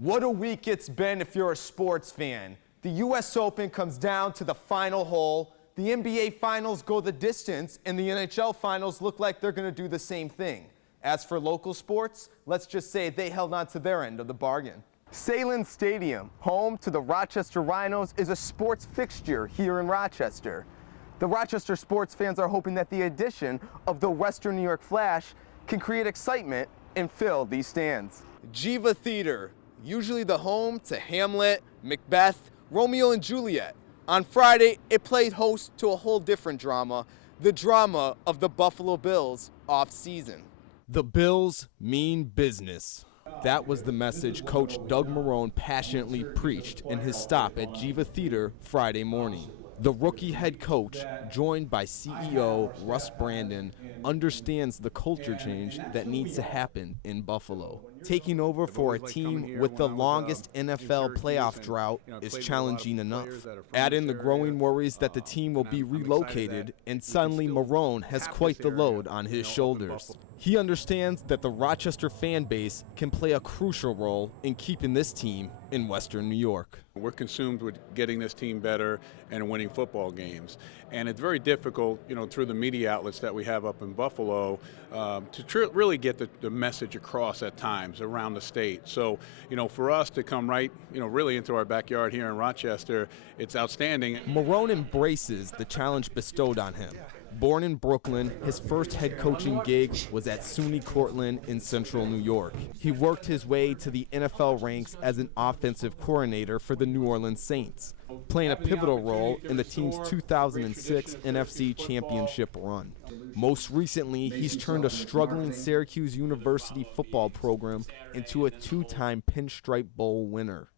What a week it's been if you're a sports fan. The U.S. Open comes down to the final hole. The NBA Finals go the distance, and the NHL Finals look like they're going to do the same thing. As for local sports, let's just say they held on to their end of the bargain. Salem Stadium, home to the Rochester Rhinos, is a sports fixture here in Rochester. The Rochester sports fans are hoping that the addition of the Western New York Flash can create excitement and fill these stands. Jiva Theater, usually the home to Hamlet, Macbeth, Romeo and Juliet. On Friday, it played host to a whole different drama, the drama of the Buffalo Bills off-season. The Bills mean business. That was the message Coach Doug Marrone passionately preached in his stop at Jiva Theater Friday morning. The rookie head coach, joined by CEO Russ Brandon, understands the culture change that needs to happen in Buffalo. Taking over for a team with the longest NFL playoff drought is challenging enough. Add in the growing worries that the team will be relocated, and suddenly Marrone has quite the load on his shoulders. He understands that the Rochester fan base can play a crucial role in keeping this team in Western New York. We're consumed with getting this team better and winning football games. And it's very difficult, through the media outlets that we have up in Buffalo, to really get the message across at times around the state. So, for us to come right, really into our backyard here in Rochester, it's outstanding. Marrone embraces the challenge bestowed on him. Born in Brooklyn, his first head coaching gig was at SUNY Cortland in central New York. He worked his way to the NFL ranks as an offensive coordinator for the New Orleans Saints, playing a pivotal role in the team's 2006 NFC Championship run. Most recently, he's turned a struggling Syracuse University football program into a two-time Pinstripe Bowl winner.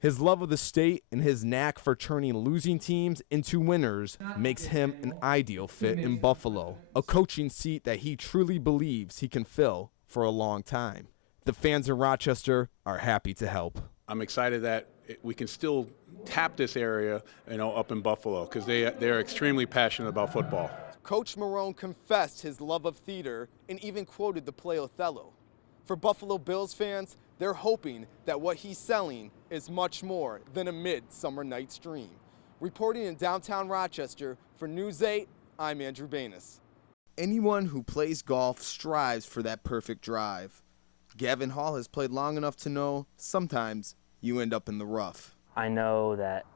His love of the state and his knack for turning losing teams into winners makes him an ideal fit in Buffalo, a coaching seat that he truly believes he can fill for a long time. The fans in Rochester are happy to help. I'm excited that we can still tap this area, up in Buffalo, because they're extremely passionate about football. Coach Marrone confessed his love of theater and even quoted the play Othello. For Buffalo Bills fans, they're hoping that what he's selling is much more than a Midsummer Night's Dream. Reporting in downtown Rochester, for News 8, I'm Andrew Banas. Anyone who plays golf strives for that perfect drive. Gavin Hall has played long enough to know sometimes you end up in the rough. I know that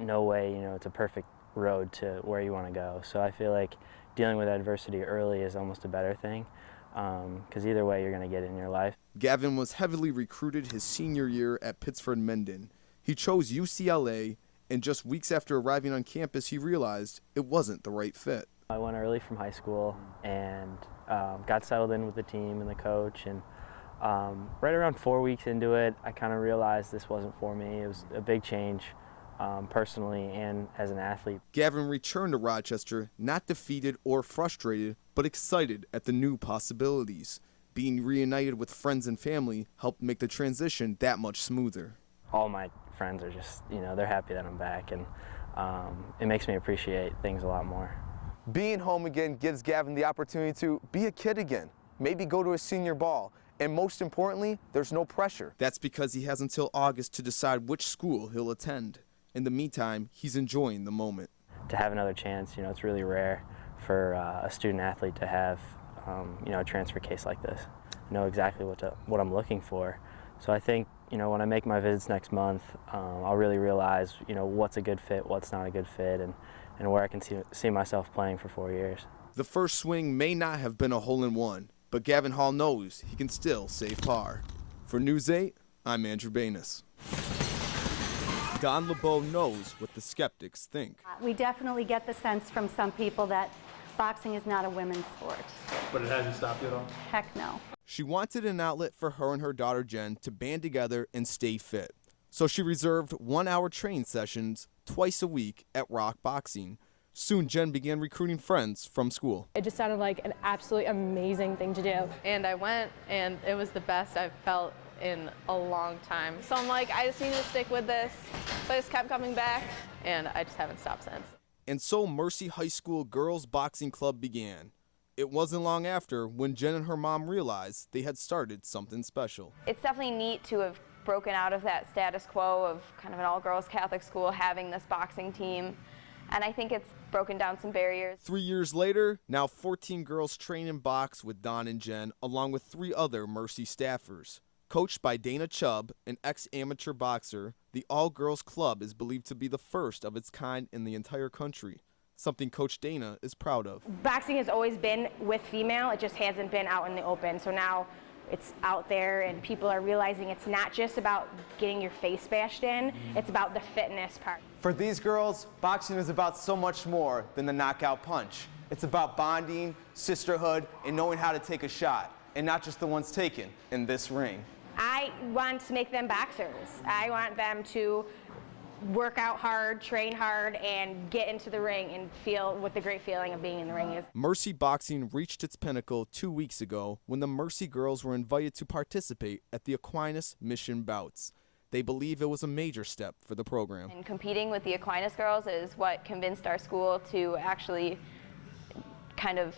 no way, it's a perfect road to where you want to go. So I feel like dealing with adversity early is almost a better thing. Because either way, you're going to get it in your life. Gavin was heavily recruited his senior year at Pittsford Mendon. He chose UCLA, and just weeks after arriving on campus, he realized it wasn't the right fit. I went early from high school and got settled in with the team and the coach. And right around 4 weeks into it, I kind of realized this wasn't for me. It was a big change personally and as an athlete. Gavin returned to Rochester, not defeated or frustrated, but excited at the new possibilities. Being reunited with friends and family helped make the transition that much smoother. All my friends are just, they're happy that I'm back, and it makes me appreciate things a lot more. Being home again gives Gavin the opportunity to be a kid again, maybe go to a senior ball, and most importantly, there's no pressure. That's because he has until August to decide which school he'll attend. In the meantime, he's enjoying the moment. To have another chance, it's really rare for a student athlete to have, a transfer case like this. I know exactly what I'm looking for. So I think, when I make my visits next month, I'll really realize, what's a good fit, what's not a good fit, and where I can see myself playing for 4 years. The first swing may not have been a hole-in-one, but Gavin Hall knows he can still save par. For News 8, I'm Andrew Banas. Don LeBeau knows what the skeptics think. We definitely get the sense from some people that boxing is not a women's sport. But it hasn't stopped you at all? Heck no. She wanted an outlet for her and her daughter Jen to band together and stay fit. So she reserved 1-hour training sessions twice a week at Rock Boxing. Soon Jen began recruiting friends from school. It just sounded like an absolutely amazing thing to do. And I went, and it was the best I've felt in a long time. So I'm like, I just need to stick with this. So I just kept coming back, and I just haven't stopped since. And so Mercy High School Girls Boxing Club began. It wasn't long after when Jen and her mom realized they had started something special. It's definitely neat to have broken out of that status quo of kind of an all-girls Catholic school having this boxing team. And I think it's broken down some barriers. 3 years later, now 14 girls train and box with Don and Jen, along with 3 other Mercy staffers. Coached by Dana Chubb, an ex-amateur boxer, the all-girls club is believed to be the first of its kind in the entire country, something Coach Dana is proud of. Boxing has always been with female, it just hasn't been out in the open. So now it's out there and people are realizing it's not just about getting your face bashed in, it's about the fitness part. For these girls, boxing is about so much more than the knockout punch. It's about bonding, sisterhood, and knowing how to take a shot, and not just the ones taken in this ring. I want to make them boxers. I want them to work out hard, train hard, and get into the ring and feel what the great feeling of being in the ring is. Mercy Boxing reached its pinnacle 2 weeks ago when the Mercy girls were invited to participate at the Aquinas Mission Bouts. They believe it was a major step for the program. And competing with the Aquinas girls is what convinced our school to actually kind of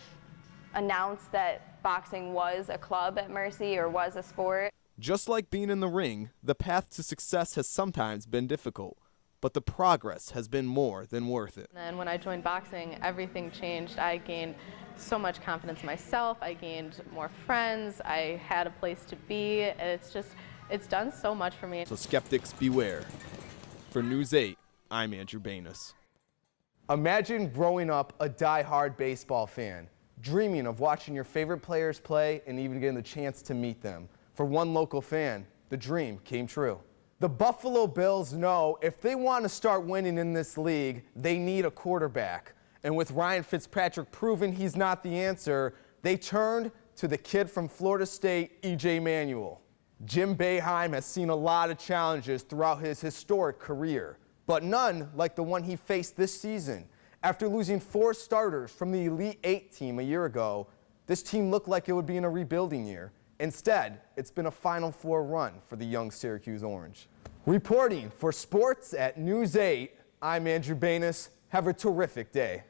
announce that boxing was a club at Mercy or was a sport. Just like being in the ring, the path to success has sometimes been difficult, but the progress has been more than worth it. And when I joined boxing, everything changed. I gained so much confidence in myself. I gained more friends. I had a place to be. And it's done so much for me. So skeptics beware. For News 8, I'm Andrew Banas. Imagine growing up a die-hard baseball fan, dreaming of watching your favorite players play and even getting the chance to meet them. For one local fan, the dream came true. The Buffalo Bills know if they want to start winning in this league, they need a quarterback. And with Ryan Fitzpatrick proving he's not the answer, they turned to the kid from Florida State, E.J. Manuel. Jim Boeheim has seen a lot of challenges throughout his historic career, but none like the one he faced this season. After losing 4 starters from the Elite 8 team a year ago, this team looked like it would be in a rebuilding year. Instead, it's been a Final Four run for the young Syracuse Orange. Reporting for Sports at News 8, I'm Andrew Banas. Have a terrific day.